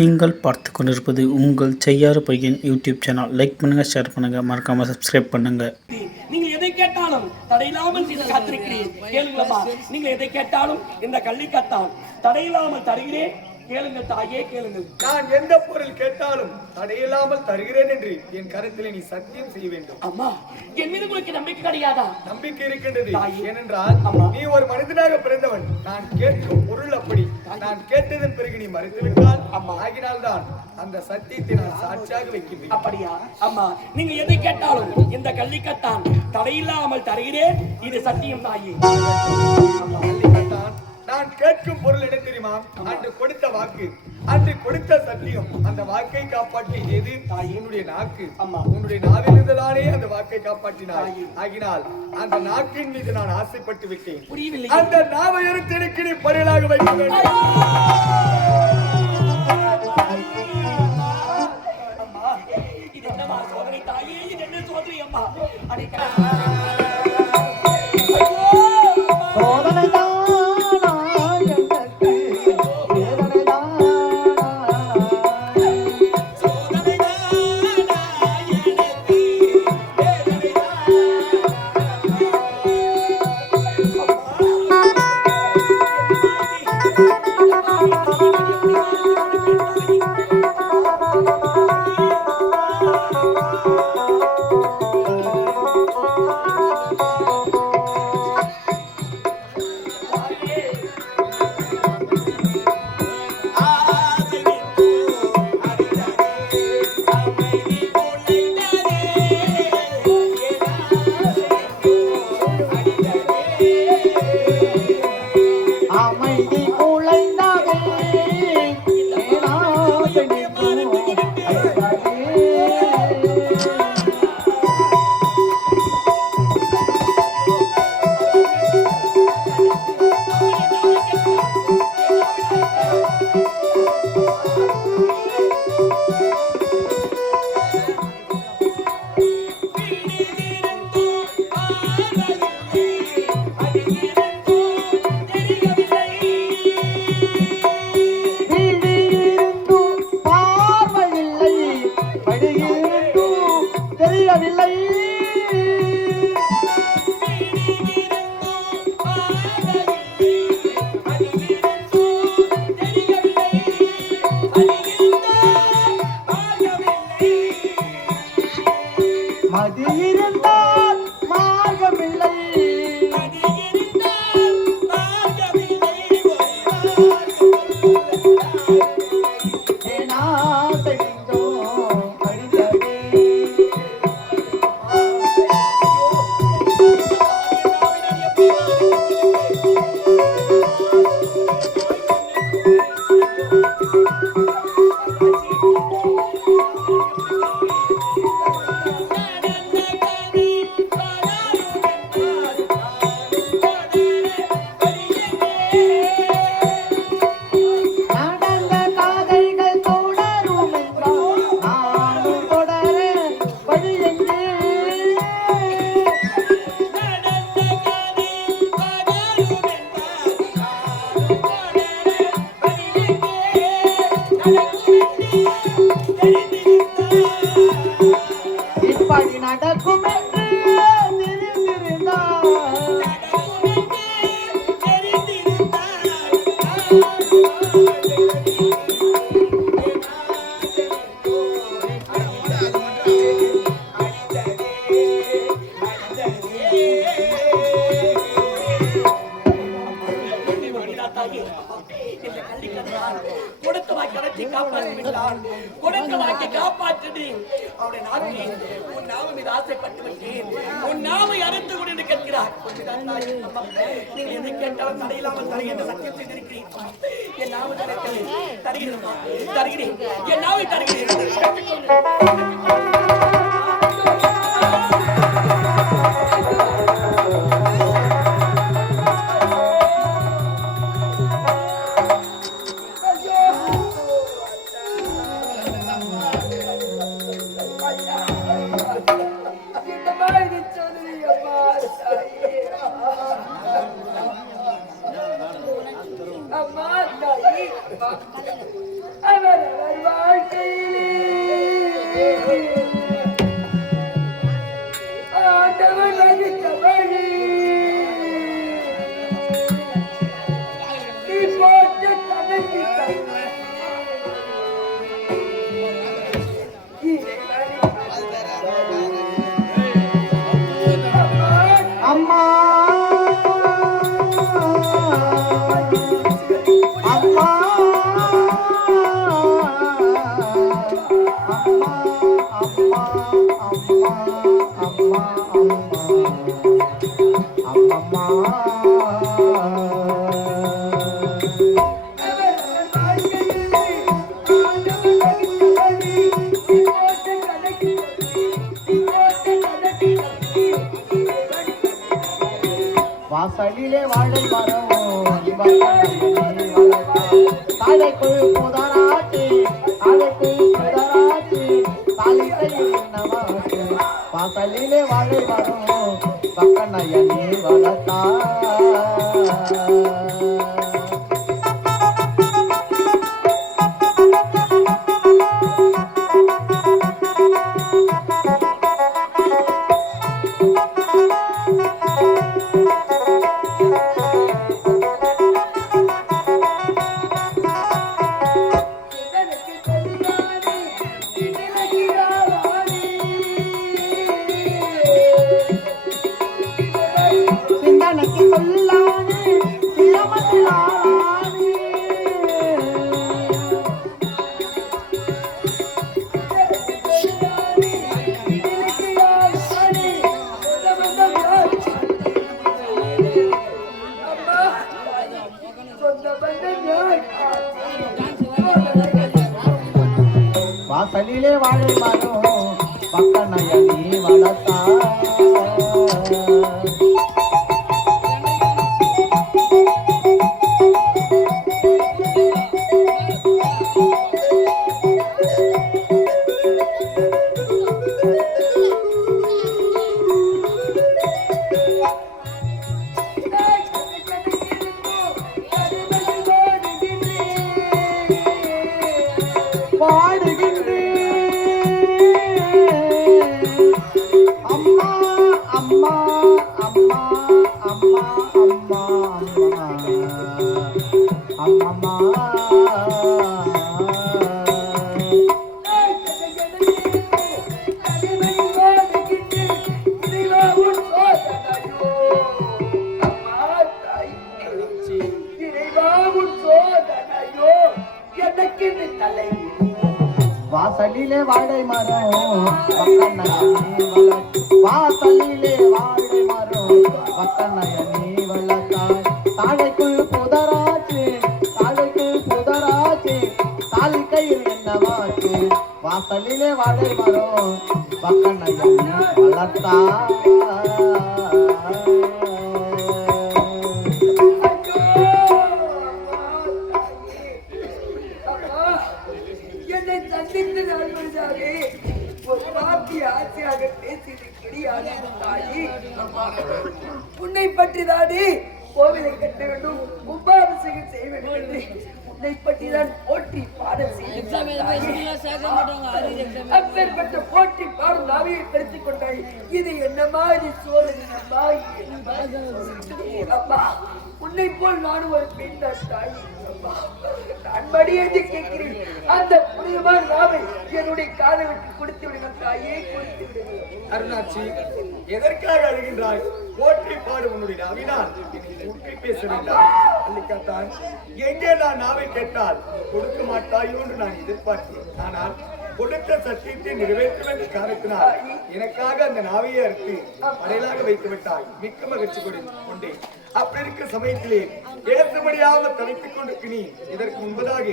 நீங்கள் பார்த்து கொண்டிருப்பது உங்கள் செய்யாறு பையன் யூடியூப் சேனல். லைக் பண்ணுங்க, ஷேர் பண்ணுங்க, மறக்காம சப்ஸ்கிரைப் பண்ணுங்க. நீங்க எதை கேட்டாலும் தடையில்லாமல் செய்து காத்திருக்கிறேன். கேளுங்களப்பா, நீங்க எதை கேட்டாலும் இந்த கள்ளிக்கத்தான் தடையில்லாமல் தருகிறேன். கேளுங்கள் தாயே, கேளுங்கள். நான் எந்த பொருள் கேட்டாலும் தடையில்லாமல் தருகிறேன் என்று என் கருத்தில் நீ சத்தியம் செய்ய வேண்டும். அம்மா, என் மீது உங்களுக்கு நம்பிக்கை கிடையாதா? நம்பிக்கை இருக்கின்றது. ஏனென்றால் நீ ஒரு மனிதனாக பிறந்தவன். நான் கேட்கும் பொருள் அப்படி. நான் கேட்டதன் பிறகு நீ மறுத்துவிட்டால் அம்மா ஆகினால்தான் அந்த சத்தியத்தை நான் சாட்சியாக வைக்கிறேன். அப்படியா? அம்மா, நீங்க எதை கேட்டாலும் இந்த கள்ளிக்கத்தான் தடையில்லாமல் தருகிறேன். இது சத்தியம் தாயே. கள்ளிக்கத்தான் நான் கேட்கும் பொருள் என்ன தெரியுமா? அன்று கொடுத்த வாக்கு, அன்று கொடுத்த சத்தியம். அந்த வாக்கை காப்பாற்றியது என்னுடைய நாக்கு. அம்மா, உன்னுடைய நாவில் இருந்ததானே அந்த வாக்கை காப்பாற்றினாய். ஆகினால் அந்த நாக்கின் மீது நான் ஆசைப்பட்டு விட்டேன். புரியவில்லை. அந்த நாவை எடுத்து எனக்கு நீ பணியலாக வைக்க வேண்டும். அம்மா, இது என்னமா சோதனை தாயே? இது என்ன சோதனை அம்மா? அம்மா தாயி அவர் வாழ்க்கையிலே ஆண்டவன் வகித்த வழி நீ போட்ட கதைக்கு அம்மா அம்மா வாசலிலே வாழை மரம் தாழைக்குள் புதராட்சி தாழைக்குள் புதராட்சி தாலிசையினவாசி வாசலிலே வாழை மரம் பக்கநயனி வளர்த்தா வாசலிலே வாழை மரம் பக்கநயனி வளர்த்தா அம்மா அம்மா அம்மா அம்மா அம்மா அம்மா வாசலிலே வாழை மரம் பக்கநயனி வாசலிலே வாழை மரம் பக்கநயனி வளர்த்தாய் தாழைக்குள் புதராச்சு தாழைக்குள் புதராச்சு தாலி கையில் என்னவாச்சு வாசலிலே வாழை மரம் பக்கநயனி வளர்த்தா என்னை சந்தித்து நண்பர்களே ஒரு வார்த்தை ஆட்சியாக பேசியிருக்கிறீர் தாயி. உன்னை பற்றிதானே கோவிலை கட்ட வேண்டும் கும்பாபிஷேகம் செய்ய வேண்டும் என்று உன்னை பற்றி தான் போட்டி பாடல் அப்பேற்பட்ட போட்டி பாடும் நாவியை பெருத்திக் கொண்டாய். இது என்ன மாதிரி சோதனை அம்மா உன்னை போல் நானும் ஒரு பெண் தாய். நான் மடியேந்தி கேட்கிறேன் அந்த புனிதமான நாவை என்னுடைய காதை விட்டு கொடுத்து விடுங்கள் தாயே, கொடுத்து விடுங்கள். அருணாட்சி, எதற்காக அழுகின்றாய்? போற்றி பாடு உன்னுடைய நாவினால் ஊற்றி பேச வேண்டாம். அல்லிக்காத்தான், எங்கே நான் நாவை கேட்டால் கொடுக்க மாட்டாயோ என்று நான் எதிர்பார்த்தேன். ஆனால் கொடுத்த சத்தியத்தை நிறைவேற்றும் என்ற காரணத்தினால் எனக்காக அந்த நாவையை அறுத்து அடையலாக வைத்து விட்டாய். மிக்க மகிழ்ச்சி கொண்டேன். அப்படி இருக்க சமயத்திலே பேச முடியாமல் தனித்துக் கொண்டு நீ இதற்கு முன்பதாக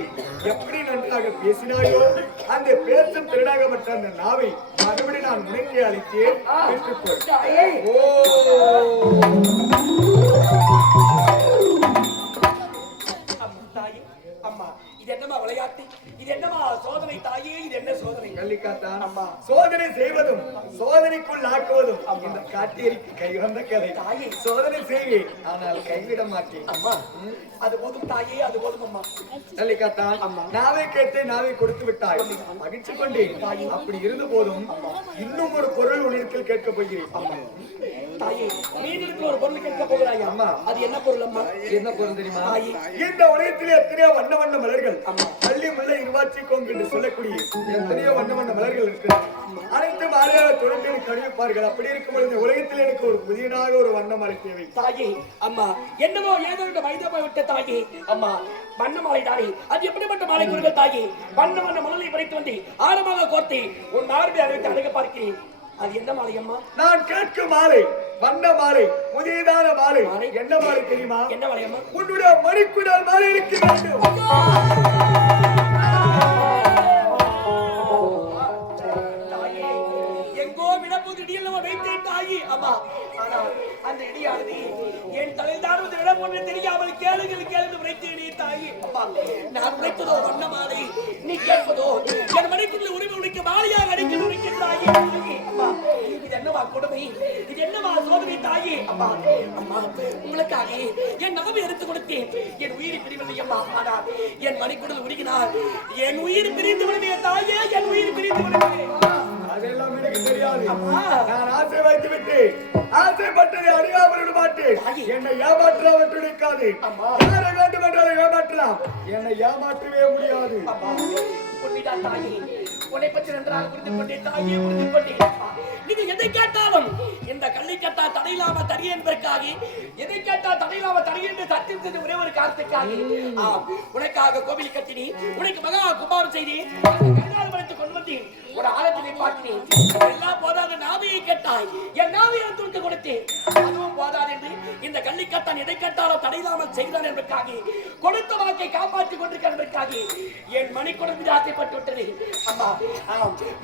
எப்படி நன்றாக பேசினாயோ அந்த பேசும் திறனாகப்பட்ட அந்த நாவை மறுபடி நான் முனைக்கே அளித்தேன். பெற்றுக்கொள். அம்மா இது என்னமா விளையாட்டு? இது என்னமா சோதனை தாயே? இது என்ன சோதனை? கள்ளிக்காத்தான் அம்மா சோதனை செய்வதும் சோதனைக்குள் ஆக்குவதும் இந்த காட்டியருக்கு கை வந்த கதை. தாயே சோதனை செய்வேன், ஆனால் கைவிட மாட்டேன். அம்மா அது போதும் தாயே, அது போதும் அம்மா. கள்ளிக்காத்தான் நாவே கேட்டு நாவே கொடுத்து விட்டாய், மகிழ்ச்சி கொண்டேன். அப்படி இருந்த போதும் இன்னும் ஒரு பொருள் உன்னிடத்தில் கேட்க போகிறேன். தாயே மீனிடத்தில் ஒரு பொருள் கேட்க போகிறாய் அம்மா. அது என்ன பொருள் அம்மா? என்ன பொருள் தெரியுமா? தாயே இந்த உலகத்திலே எத்தனையோ வண்ண வண்ண மலர்கள், பள்ளி முல்லை இருவாச்சி கொங்கு என்று சொல்லக்கூடிய எத்தனையோ வண்ண வண்ண மலர்கள் இருக்கிறது. அனைத்தும் ஆலையாக தொழில் கழிப்பார்கள். அப்படி இருக்கும் பொழுது உலகத்தில் எனக்கு ஒரு புதியனாக ஒரு வண்ண மாலை தேவை. தாயே அம்மா என்னமோ ஏதோ இந்த மைதமா விட்ட தாயே அம்மா வண்ண மாலை தானே, அது எப்படிப்பட்ட மாலை கொடுங்கள் தாயே? வண்ண வண்ண மலரை பறித்து வந்து ஆழமாக கோர்த்து உன் மார்பை அழைத்து அழக பார்க்கிறேன். அது என்ன மாலை அம்மா? நான் கேட்கும் மாலை வண்ண மாலை, புதியதான மாலை. என்ன மாலை தெரியுமா? என்ன மாலை அம்மா? உன்னுடைய மணிக்குடல் மாலை இருக்க வேண்டும். எங்கோ விடப்போது இடியல்லவோ வைத்தேன் தாயி அம்மா. ஆனால் அந்த இடியானது என் தலைதான் விடப்போன்னு தெரியாமல் கேளுங்கள் கேளுங்க உரைத்தேனே தாயி அம்மா. நான் உரைத்ததோ வண்ண மாலை, நீ கேட்பதோ என் மணிக்குள்ள உரிமை உடைக்க மாலையாக அடிக்க உரைக்க தாயி அம்மா. இது என்னவா கொடுமை? இது என்னவா சோதனை தாயி அம்மா? அம்மா உங்களுக்காக என் நகவை எடுத்து கொடுத்தேன், என் உயிரை பிரிவில்லை அம்மா. ஆனால் என் மணிக்குடல் உருகினார், என் உயிர் பிரிந்து விடுவே தாயே, என் உயிர் பிரிந்து விடுவே. அதெல்லாம் எனக்கு தெரியாது. நான் ஆசை வைத்து விட்டு ஆசைப்பட்டதை அறியாமல் விட மாட்டேன். என்னை ஏமாற்ற விட்டுக்காது. யாரை வேண்டும் என்றாலும் ஏமாற்றலாம், என்னை ஏமாற்றவே முடியாது. உன்னிதான் தாயே, உன்னை பற்றி நன்றாக புரிந்து கொண்டேன் தாயே, புரிந்து கொண்டேன். நீங்க எதை கேட்டாலும் இந்த கல்லை கட்டா தடையில்லாம தடி என்பதற்காக, எதை கேட்டா தடையில்லாம தடி என்று சத்தியம் ஒரே ஒரு காரணத்துக்காக உனக்காக கோவில் கட்டினி, உனக்கு மகா குமாரம் செய்தி கொண்டு வந்தேன். ஒரு ஆழத்தினை பார்க்கிறேன். எல்லாம் போதாது நாவியை கேட்டாய், என் நாவியை எடுத்து கொடுத்தேன். அதுவும் போதாது என்று இந்த கல்லை கட்டான் எதை கேட்டாலும் தடையில்லாமல் செய்கிறான் என்பதற்காக, கொடுத்த வாக்கை காப்பாற்றிக் கொண்டிருக்கிறான் என்பதற்காக என் மணிக்குடல் மீது ஆசைப்பட்டு விட்டது அம்மா.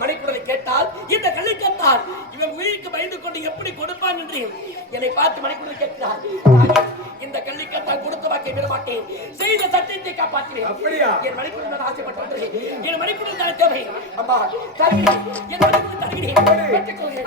மணிக்குடலை கேட்டால் இந்த கல்லை கட்டால் இவன் உயிருக்கு பயந்து கொண்டு எப்படி கொடுப்பான் என்று என்னை பார்த்து மணிக்குடல் கேட்டார். இந்த கல்லை கட்டால் கொடுத்த வாக்கை விட மாட்டேன், செய்த சத்தியத்தை காப்பாற்றுவேன். அப்படியா? என் மணிக்குடல் ஆசைப்பட்டு என் மணிக்குடல் தான் தேவை அம்மா. தருகிறேன், என் மணிக்குடல் தருகிறேன், பெற்றுக்கொள்கிறேன்.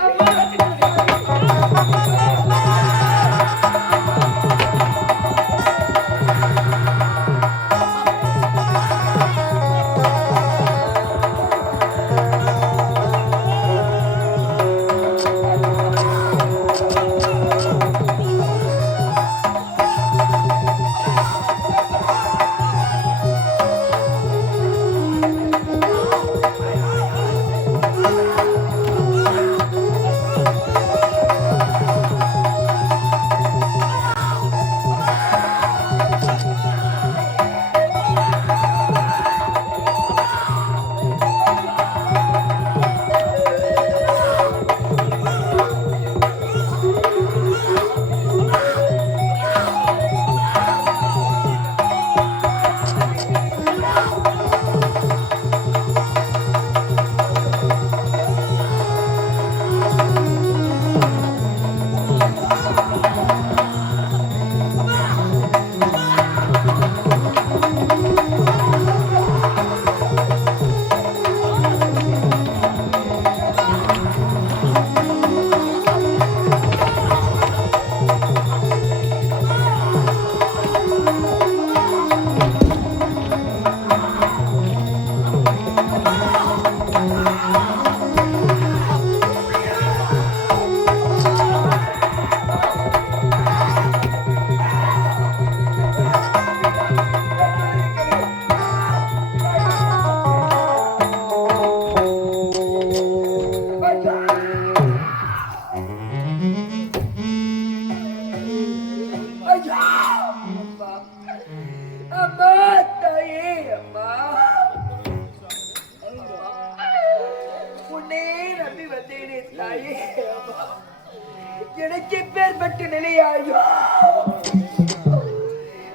எனக்கு பேர்பட்ட நிலையாயோ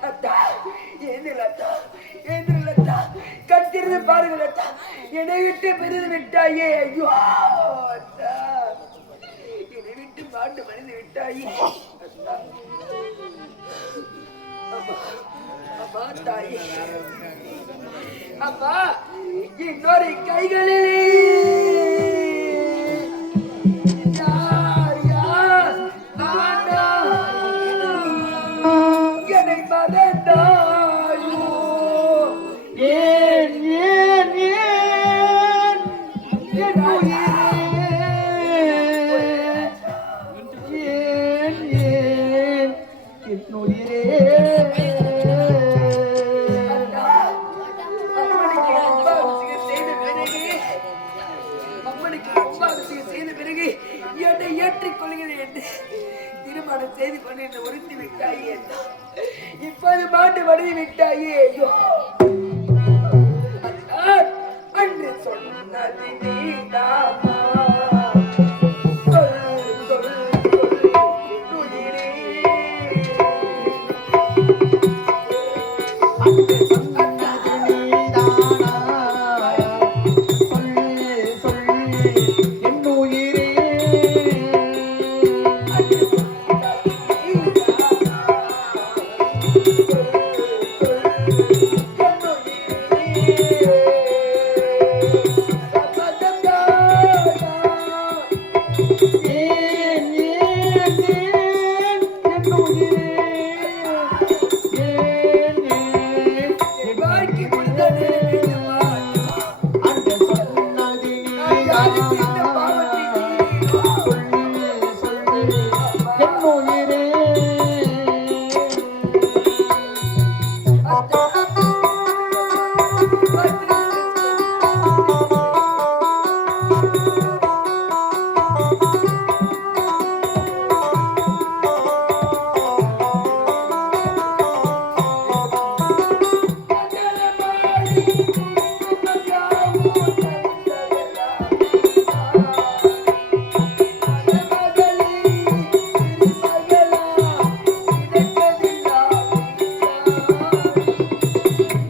அத்தா ஏந்திரலத்தா ஏந்திரலத்தா கத்திருந்து பாருங்களத்தா என்னை விட்டு பிரிந்து விட்டாயே ஐயோ அத்தா என்னை விட்டு மாண்டு மனித விட்டாயே அத்தா அம்மா தாயே அம்மா இன்னொரு கைகளில் யார் யார் நானா என்னை மறந்தாயோ ஏன் ஏன் ஏன் என் உயிரே ஏன் ஏன் என் உயிரே என்னை ஏற்றிக் கொள்கிறேன் என்று திருமணம் செய்து கொண்டு என்னை ஒழித்து விட்டாயே இப்போது மாட்டு வடிவு விட்டாயே ஐயோ அன்று சொன்னது நீதாமா சொல் சொல் சொல் உயிரே அன்று சொன்னது நீதானா சொல்லு சொல்லு என் உயிரே ஏன் ஏன் ஏன் என் உயிரே ஏன் ஏன் என் வாழ்க்கை கொடுத்தது வேண்டுமா? அன்று சொன்னது நீதானா சொல்லு சொல்லு என் உயிரே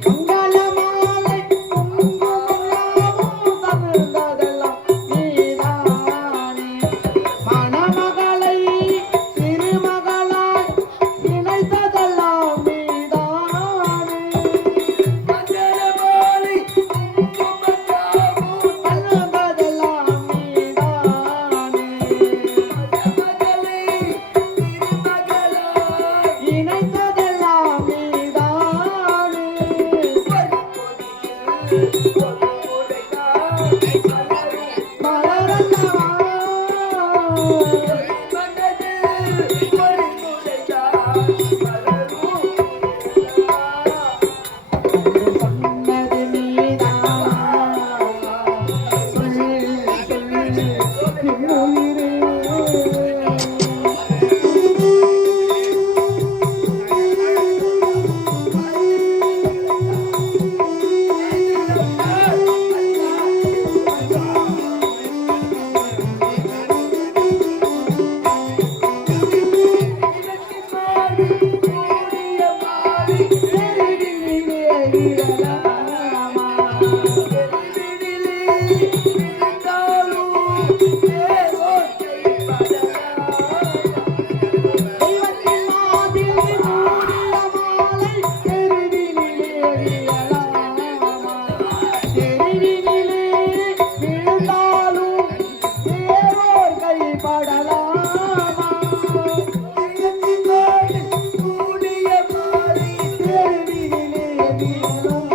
மங்களமாலை குங்குமம் தந்ததெல்லாம் நீதானே மணமகளை திருமகளாய் இணைத்ததெல்லாம் நீதானே மங்களமாலை குங்குமத்தாவும் தந்ததெல்லாம் நீதானே மகளை திருமகளாய் இணைத்ததெல்லாம் நீதானே பறிப்பொதியில் ஒரு முறைதான் மலரல்லவா மனதில் ஒரு முறைதான் மலரும் சொன்னது நீதானா சொல்லு சொல்லு என் உயிரே தெருவினிலே விழலாமா தெய்வத்தின் மாதிரி மூடிய மாலை தெருவினிலே விழலாமா தெருவினிலே விழுந்தாலும் தேவோர் கைப்படலாமா தெருவினிலே விழும்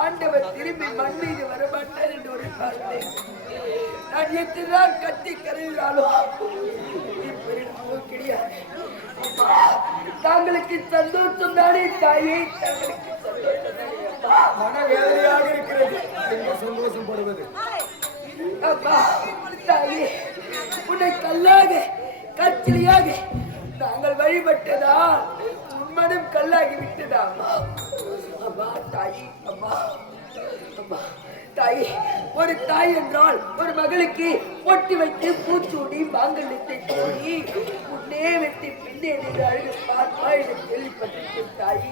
ஆண்டவர் திரும்பி மண் மீது வரமாட்டார் என்று ஒரு காலத்தை நான் எத்தனைதான் கட்டி கருதினாலும் இப்படி கிடையாது. தாங்களுக்கு சந்தோஷம் தானே தாயே, தங்களுக்கு சந்தோஷம் தானே. மனவேதனையாக இருக்கிறது என்று சந்தோஷப்படுவது. அப்பா தாயே, உன்னை கல்லாக கற்சிலியாக நாங்கள் வழிபட்டதா உன்மனம் கல்லாகி விட்டதா? அம்மா தாயே, அம்மா அம்மா தாயே, ஒரு தாய் என்றால் ஒரு மகளுக்கு பொட்டி வைத்து பூச்சூடி மாங்கல்யத்தை சூடி முன்னே வெட்டி பின்னே நின்று அழுது பார்ப்பா என்று கேள்விப்பட்டிருக்கேன் தாயே.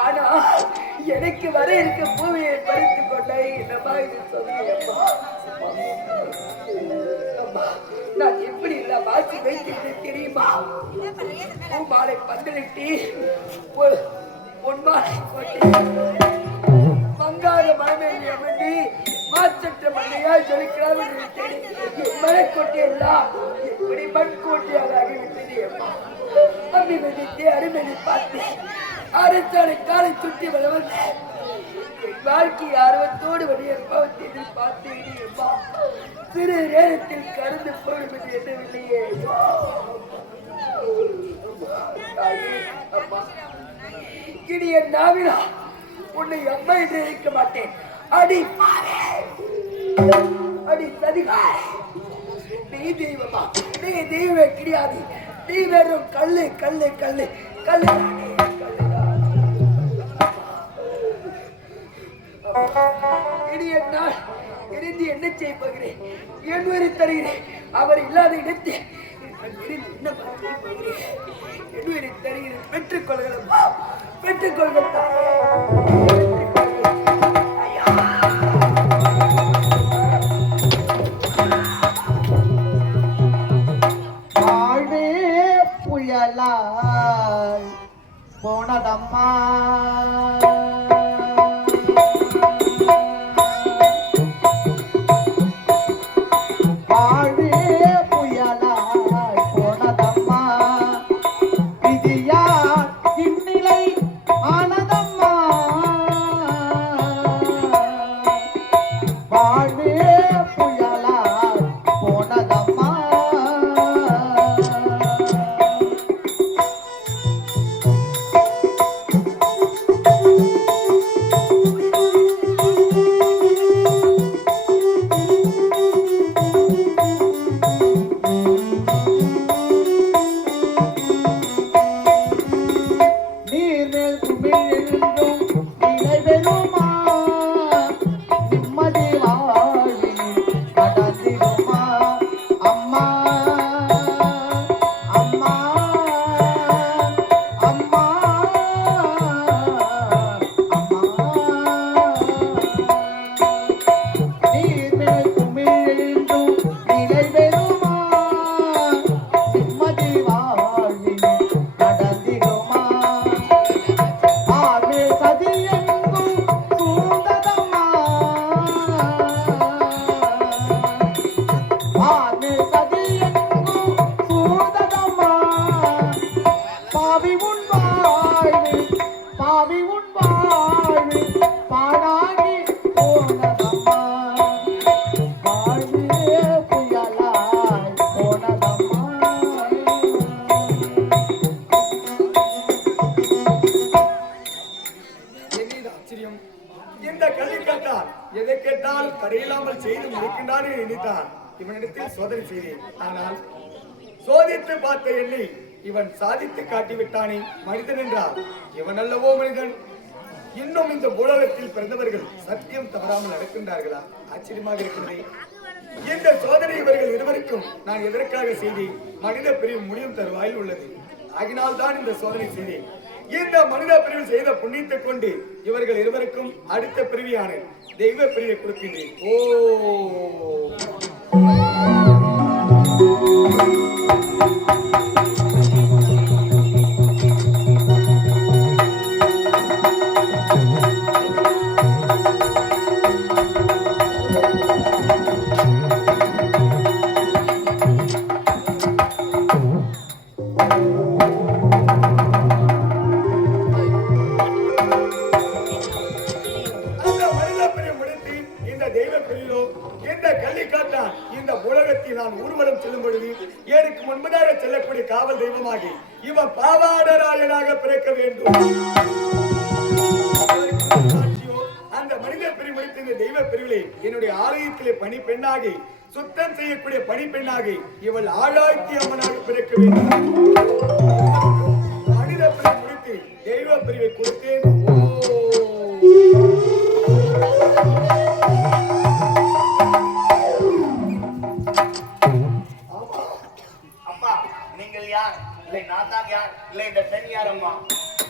ஆனா எனக்கு வர இருக்க பூமியை பறித்துக் கொண்டாய் என்னமா இது சொல்லியம்மா. அம்மா நான் எப்படி இல்ல வாசி வைத்திருந்தேன் தெரியுமா? பூமாலை பந்தலிட்டு பொன்மாலை போட்டு மங்காத மனமேறி அமர்ந்து மாற்றற்ற மண்ணையால் ஜொலிக்கிறார் மலை கொட்டியெல்லாம் இப்படி மண் கோட்டியாக ஆகிவிட்டது. அம்மா அம்மி மதித்து அருமதி பார்த்து அரசாலை காலை சுற்றி வர வந்த என் வாழ்க்கை ஆர்வத்தோடு வழிய பாவத்தை எதிர்பார்த்து அம்மா சிறு நேரத்தில் கறந்து போடுவது என்னவில்லையே. அம்மா இனி என் நாவினா உன்னை அம்மா என்று இருக்க மாட்டேன். அடி அடி சதிகார, நீ தெய்வமா? நீ தெய்வமே கிடையாது. நீ வெறும் கல்லு கல்லு கல்லு கல்லு. இனி என்னால் இருந்து என்ன செய்ய போகிறேன்? என் வரி தருகிறேன். அவர் இல்லாத இடத்தில் என்ன போகிறேன்? என் வரி தருகிறேன். பெற்றுக்கொள்கிறோம், பெற்றுக்கொள்கிறோம். புயலாய் போனதம்மா எதை கேட்டால் தடையில்லாமல் செய்து முடிக்கின்றான் நினைத்தான். இவனிடத்தில் சோதனை செய்தேன். ஆனால் சோதித்து பார்த்த என்னை இவன் சாதித்து காட்டிவிட்டானே. மனிதன் என்றால் இவன் அல்லவோ மனிதன். இன்னும் இந்த பூலகத்தில் பிறந்தவர்கள் சத்தியம் தவறாமல் நடக்கின்றார்களா? ஆச்சரியமாக இருக்கிறது. இந்த சோதனை இவர்கள் இருவருக்கும் நான் எதற்காக செய்தேன்? மனித பிரிவு முடியும் தருவாயில் உள்ளது. ஆகினால் தான் இந்த சோதனை செய்தேன். இந்த மனித பிரிவு செய்த புண்ணியத்தை கொண்டு இவர்கள் இருவருக்கும் அடுத்த பிரிவியான தெய்வ பிரிவை கொடுக்கின்றேன். இந்த கள்ளிக்காட்டான் இந்த உலகத்தில் நான் ஊர்வலம் செல்லும் பொழுது எனக்கு முன்பதாக செல்லக்கூடிய காவல் தெய்வமாகி இவன் பாவாடராயனாக பிறக்க வேண்டும். அந்த மனித பிரிவு முடித்த இந்த தெய்வ பிரிவிலே என்னுடைய ஆலயத்திலே பணி பெண்ணாகி சுத்தம் செய்யக்கூடிய பணி பெண்ணாகி இவள் ஆழாய்த்தி அம்மனாக பிறக்க வேண்டும். மனித பிரிவு முடித்து தெய்வ பிரிவை கொடுத்தேன்.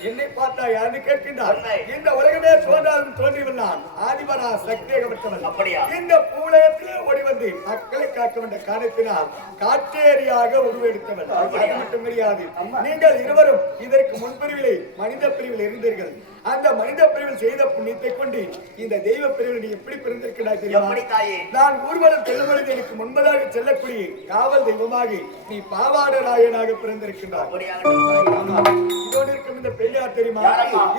என்னை பார்த்தா யாரு கேட்கின்றார்? இந்த உலகமே தோன்றாலும் தோன்றிவிட்டான் ஆதிபரா சக்தியகப்பட்டவன். அப்படியா? இந்த பூலகத்திலே ஓடி வந்து மக்களை காக்க வேண்டிய காரணத்தினால் காட்டேரியாக உருவெடுத்தவன். அது மட்டும் கிடையாது, நீங்கள் இருவரும் இதற்கு முன்பிரிவிலே மனித பிரிவில் இருந்தீர்கள். அந்த மனித பிரிவில் செய்த புண்ணியத்தை கொண்டு இந்த தெய்வ பிரிவில் நீ எப்படி பிறந்திருக்கிறாய் தெரியுமா? நான் ஊர்வலம் செல்லும் பொழுது எனக்கு முன்பதாக செல்லக்கூடிய காவல் தெய்வமாகி நீ பாவாடராயனாக பிறந்திருக்கின்றார். இதோடு இருக்கும் இந்த பெரியார் தெரியுமா?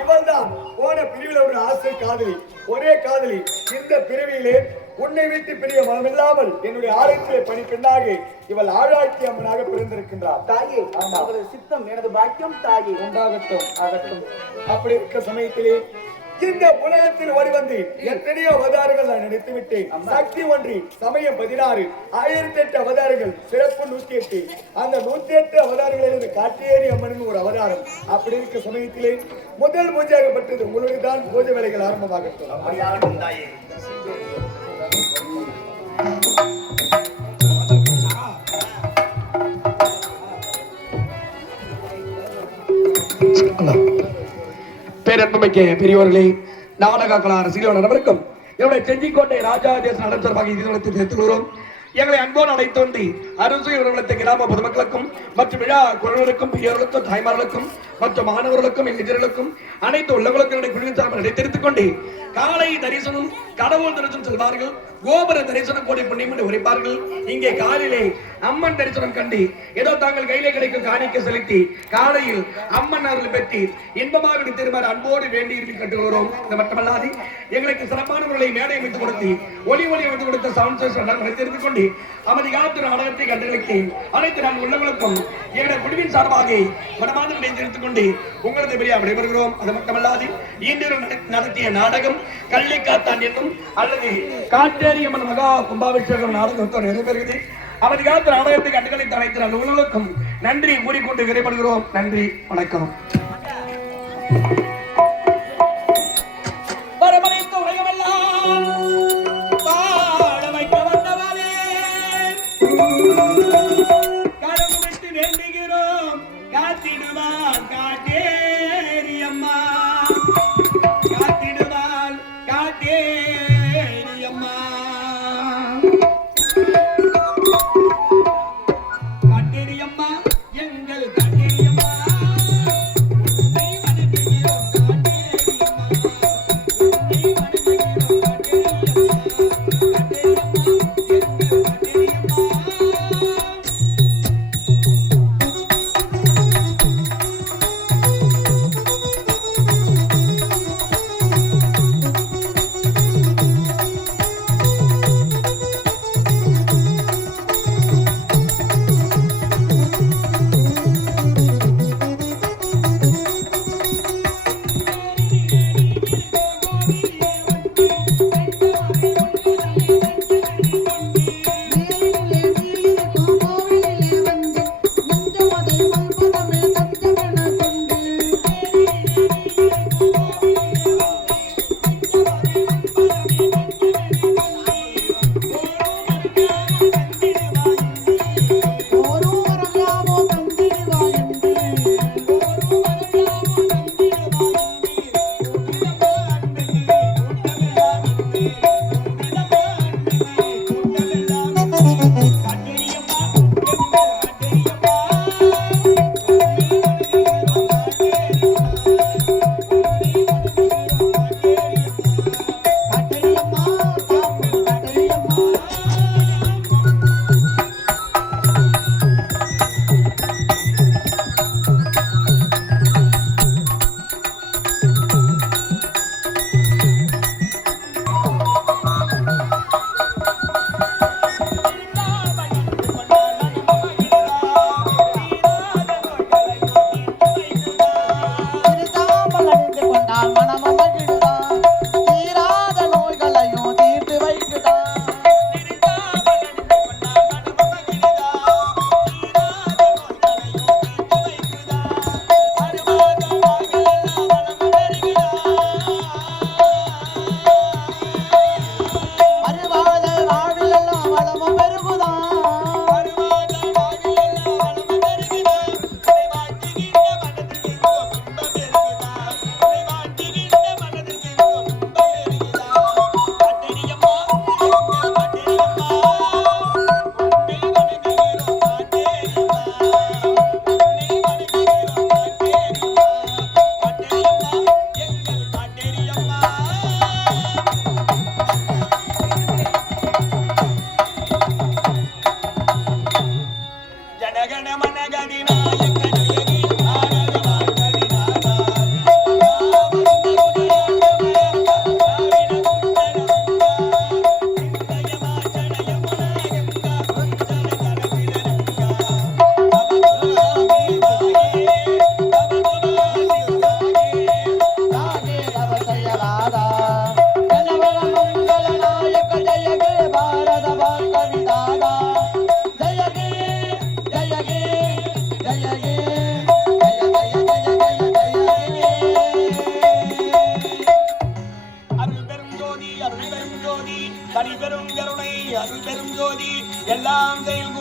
இவள் தான் போன பிரிவில் ஒரு ஆசை காதலி, ஒரே காதலி. இந்த பிரிவிலே உன்னை விட்டு பிரிய மனமில்லாமல் என்னுடைய ஆலயத்திலே பணி பெண்ணாக இவள் ஆழாய்த்தி அம்மனாக பிறந்திருக்கின்றார். தாயே, அவரது சித்தம் எனது பாக்கியம் தாயே. உண்டாகட்டும், ஆகட்டும். அப்படி இருக்க சமயத்திலே இந்த உலகத்தில் ஓடி வந்து எத்தனையோ அவதாரங்கள் நான் நினைத்து விட்டேன். சக்தி ஒன்றி சமயம் 16, 1008 அவதாரங்கள், சிறப்பு 108. அந்த 108 அவதாரங்களிலிருந்து காட்டேரி அம்மனின் ஒரு அவதாரம். அப்படி இருக்க சமயத்திலே முதல் பூஜையாகப்பட்டது உங்களுடைய தான் பூஜை வேலைகள் ஆரம்பமாகட்டும். பேரன்புமிக்க பெரியவர்களே, நாடக கலா ரசிகர்கள் அனைவருக்கும் என்னுடைய செஞ்சிக்கோட்டை ராஜாதேச நடத்தமாக இது தெரிவித்துள்ளோம். எங்களை அன்போடு அழைத்தோன்றி அரசு கிராம பொதுமக்களுக்கும் மற்றும் விழா குழுவினருக்கும் பெரியவர்களுக்கும் தாய்மார்களுக்கும் மற்றும் மாணவர்களுக்கும் இளைஞர்களுக்கும் அனைத்து உள்ளவர்களுக்கும் என்னுடைய குழுவின் சார்பாக நடைபெற்றுக் கொண்டு காலை தரிசனம் கடவுள் தரிசனம் செல்வார்கள், கோபுர தரிசனம் கோடி புண்ணியம் என்று உரைப்பார்கள். இங்கே காலையிலே அம்மன் தரிசனம் கண்டு ஏதோ தாங்கள் கையிலே கிடைக்கும் காணிக்க செலுத்தி காலையில் அம்மன் அருள் பெற்று இன்பமாக திருமாறு அன்போடு வேண்டி இறுதி கட்டுகிறோம். இது மட்டுமல்லாது எங்களுக்கு சிறப்பானவர்களை மேடை அமைத்துக் கொடுத்து ஒளி அமைத்துக் கொடுத்த சவுண்ட் சிஸ்டம் தெரிந்து கொண்டு அமைதி காலத்து நாடகத்தை கண்டுகளுக்கு அனைத்து நான் உள்ளவர்களுக்கும் எங்களுடைய குழுவின் சார்பாக மனமாத தெரிவித்துக் கொண்டு உங்களது பெரிய விடைபெறுகிறோம். அது மட்டுமல்லாது இன்று நடத்திய நாடகம் கள்ளிக்காத்தான் என்னும் அல்லது காட்டேரி அம்மன் மகா கும்பாபிஷேகம் நாடகம் நிறைவேறுகிறது. அமைதி காலத்து நாடகத்தை கண்டுகளித்து அனைத்து நான் உள்ளவர்களுக்கும் நன்றி கூறிக்கொண்டு விடைபெறுகிறோம். நன்றி, வணக்கம். Thank you. அருள் பெரும் ஜோதி தனி பெரும் கருணை அருள் பெரும் ஜோதி எல்லாம் செயல்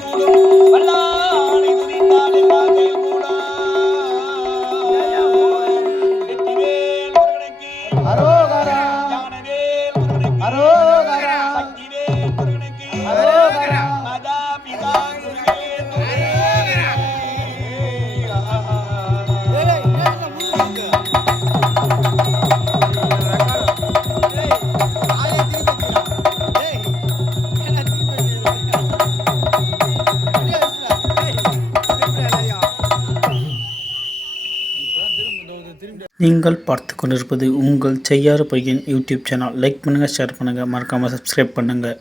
கூடும் வல்லானை துதித்தால் எல்லாம் செயல் கூடும் வெற்றிவேல் முருகனுக்கு அரோகரா ஞானவேல் முருகனுக்கு அரோகரா சக்திவேல் முருகனுக்கு அரோகரா மாதா பிதா முருகேல் துணை. நீங்கள் பார்த்து கொண்டிருப்பது உங்கள் செய்யாறு பையன் யூடியூப் சேனல். லைக் பண்ணுங்கள், ஷேர் பண்ணுங்கள், மறக்காமல் சப்ஸ்கிரைப் பண்ணுங்கள்.